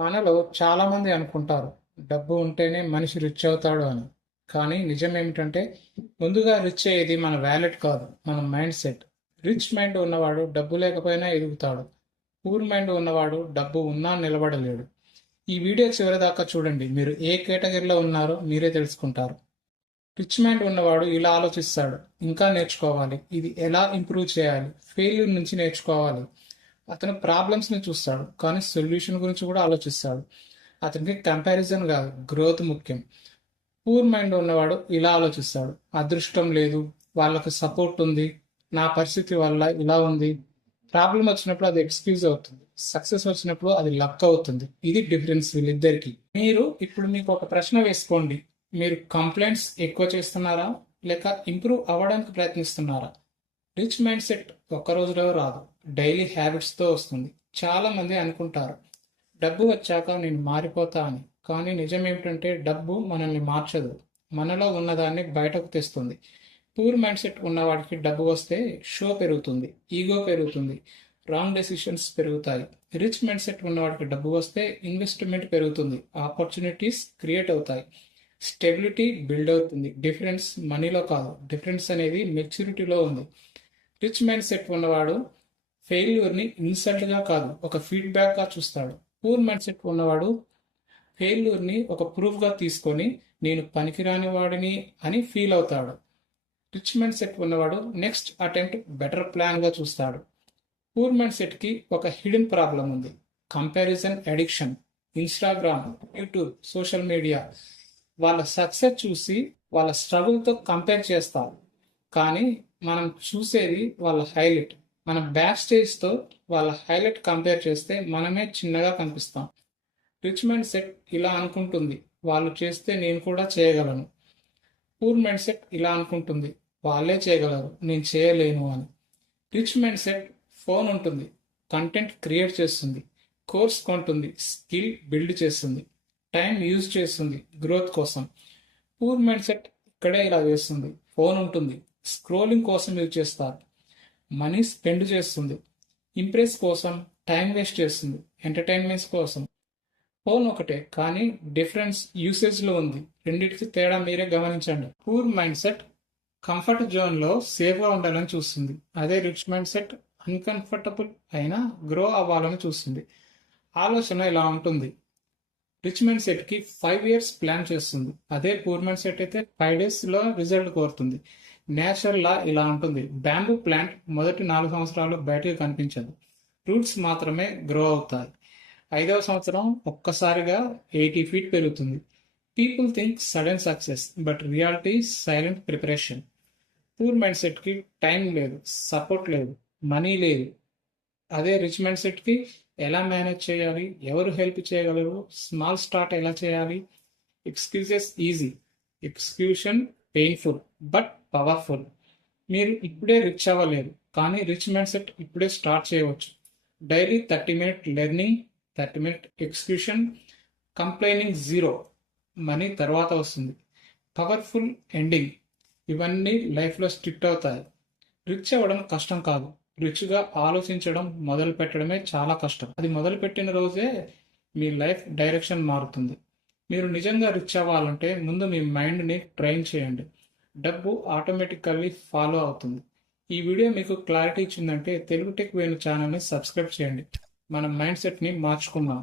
మనలో చాలామంది అనుకుంటారు డబ్బు ఉంటేనే మనిషి రిచ్ అవుతాడు అని. కానీ నిజం ఏమిటంటే ముందుగా రిచ్ అయ్యేది మన వ్యాలెట్ కాదు, మన మైండ్ సెట్. రిచ్ మైండ్ ఉన్నవాడు డబ్బు లేకపోయినా ఎదుగుతాడు. పూర్ మైండ్ ఉన్నవాడు డబ్బు ఉన్నా నిలబడలేడు. ఈ వీడియో చివరి దాకా చూడండి, మీరు ఏ కేటగిరీలో ఉన్నారో మీరే తెలుసుకుంటారు. రిచ్ మైండ్ ఉన్నవాడు ఇలా ఆలోచిస్తాడు: ఇంకా నేర్చుకోవాలి, ఇది ఎలా ఇంప్రూవ్ చేయాలి, ఫెయిల్యూర్ నుంచి నేర్చుకోవాలి. అతను ప్రాబ్లమ్స్ని చూస్తాడు కానీ సొల్యూషన్ గురించి కూడా ఆలోచిస్తాడు. అతనికి కంపారిజన్ కాదు, గ్రోత్ ముఖ్యం. పూర్ మైండ్ ఉన్నవాడు ఇలా ఆలోచిస్తాడు: అదృష్టం లేదు, వాళ్ళకి సపోర్ట్ ఉంది, నా పరిస్థితి వల్ల ఇలా ఉంది. ప్రాబ్లం వచ్చినప్పుడు అది ఎక్స్క్యూజ్ అవుతుంది, సక్సెస్ వచ్చినప్పుడు అది లక్ అవుతుంది. ఇది డిఫరెన్స్ వీళ్ళిద్దరికి. మీరు ఇప్పుడు మీకు ఒక ప్రశ్న వేసుకోండి: మీరు కంప్లైంట్స్ ఎక్కువ చేస్తున్నారా లేక ఇంప్రూవ్ అవ్వడానికి ప్రయత్నిస్తున్నారా? రిచ్ మైండ్ సెట్ ఒక్క రోజులో రాదు, డైలీ హ్యాబిట్స్తో వస్తుంది. చాలా మంది అనుకుంటారు డబ్బు వచ్చాక నేను మారిపోతా అని. కానీ నిజం ఏమిటంటే డబ్బు మనల్ని మార్చదు, మనలో ఉన్నదాన్ని బయటకు తెస్తుంది. పూర్ మైండ్ సెట్ ఉన్నవాడికి డబ్బు వస్తే షో పెరుగుతుంది, ఈగో పెరుగుతుంది, రాంగ్ డెసిషన్స్ పెరుగుతాయి. రిచ్ మైండ్ సెట్ ఉన్నవాడికి డబ్బు వస్తే ఇన్వెస్ట్మెంట్ పెరుగుతుంది, ఆపర్చునిటీస్ క్రియేట్ అవుతాయి, స్టెబిలిటీ బిల్డ్ అవుతుంది. డిఫరెన్స్ మనీలో కాదు, డిఫరెన్స్ అనేది మెచ్యూరిటీలో ఉంది. రిచ్ మైండ్ సెట్ ఉన్నవాడు ఫెయిల్యూర్ని ఇన్సల్ట్గా కాదు, ఒక ఫీడ్బ్యాక్గా చూస్తాడు. పూర్ మైండ్ సెట్ ఉన్నవాడు ఫెయిల్యూర్ని ఒక ప్రూఫ్గా తీసుకొని నేను పనికిరాని వాడిని అని ఫీల్ అవుతాడు. రిచ్ మైండ్ సెట్ ఉన్నవాడు నెక్స్ట్ అటెంప్ట్ బెటర్ ప్లాన్గా చూస్తాడు. పూర్ మైండ్ సెట్కి ఒక హిడెన్ ప్రాబ్లం ఉంది: comparison addiction. Instagram, YouTube, social media వాళ్ళ సక్సెస్ చూసి వాళ్ళ స్ట్రగుల్తో కంపేర్ చేస్తారు. కానీ మనం చూసేది వాళ్ళ హైలైట్. మన బ్యాక్ స్టేజ్తో వాళ్ళ హైలైట్ కంపేర్ చేస్తే మనమే చిన్నగా కనిపిస్తాం. రిచ్ మైండ్ సెట్ ఇలా అనుకుంటుంది: వాళ్ళు చేస్తే నేను కూడా చేయగలను. పూర్ మైండ్ సెట్ ఇలా అనుకుంటుంది: వాళ్ళే చేయగలరు, నేను చేయలేను అని. రిచ్ మైండ్ సెట్ ఫోన్ ఉంటుంది, కంటెంట్ క్రియేట్ చేస్తుంది, కోర్స్ కొంటుంది, స్కిల్ బిల్డ్ చేస్తుంది, టైం యూజ్ చేస్తుంది గ్రోత్ కోసం. పూర్ మైండ్ సెట్ ఇక్కడే ఇలా చేస్తుంది: ఫోన్ ఉంటుంది, స్క్రోలింగ్ కోసం యూజ్ చేస్తారు, మనీ స్పెండ్ చేస్తుంది, ఇంప్రెస్ కోసం టైం వేస్ట్ చేస్తుంది, ఎంటర్టైన్మెంట్స్ కోసం. ఫోన్ ఒకటే కానీ డిఫరెన్స్ యూసేజ్లో ఉంది. రెండింటికి తేడా మీరే గమనించండి. పూర్ మైండ్ సెట్ కంఫర్ట్ జోన్లో సేఫ్గా ఉండాలని చూస్తుంది. అదే రిచ్ మైండ్ సెట్ అన్కంఫర్టబుల్ అయినా గ్రో అవ్వాలని చూస్తుంది. ఆలోచన ఇలా ఉంటుంది: రిచ్ మైండ్ సెట్కి 5 years ప్లాన్ చేస్తుంది. అదే పూర్ మైండ్ సెట్ అయితే 5 daysలో రిజల్ట్ కోరుతుంది. నేచురల్ లా ఇలా ఉంటుంది: బ్యాంబూ ప్లాంట్ మొదటి 4 సంవత్సరాలు బయటకు కనిపించదు, రూట్స్ మాత్రమే గ్రో అవుతాయి. 5వ సంవత్సరం ఒక్కసారిగా 80 feet పెరుగుతుంది. People think sudden success, but reality silent preparation. Poor mind సెట్కి టైం లేదు, సపోర్ట్ లేదు, మనీ లేదు. అదే రిచ్ మైండ్ సెట్కి ఎలా మేనేజ్ చేయాలి, ఎవరు హెల్ప్ చేయగలరు, స్మాల్ స్టార్ట్ ఎలా చేయాలి. Excuses easy, execution painful but powerful. మీరు ఇప్పుడే రిచ్ అవ్వలేరు, కానీ రిచ్ మైండ్ సెట్ ఇప్పుడే స్టార్ట్ చేయవచ్చు. Daily 30 minute learning, 30 minute execution, complaining zero. Money తర్వాత వస్తుంది. Powerful ending. ఇవన్నీ లైఫ్లో స్ట్రిక్ట్ అవుతాయి. రిచ్ అవ్వడం కష్టం కాదు, రిచ్గా ఆలోచించడం మొదలు పెట్టడమే చాలా కష్టం. అది మొదలుపెట్టిన రోజే మీ లైఫ్ డైరెక్షన్ మారుతుంది. మీరు నిజంగా రిచ్ అవ్వాలంటే ముందు మీ మైండ్ని ట్రైన్ చేయండి, డబ్బు ఆటోమేటికల్లీ ఫాలో అవుతుంది. ఈ వీడియో మీకు క్లారిటీ ఇచ్చిందంటే తెలుగు టెక్ వేణు ఛానల్ని సబ్స్క్రైబ్ చేయండి. మన మైండ్ సెట్ని మార్చుకుందాం.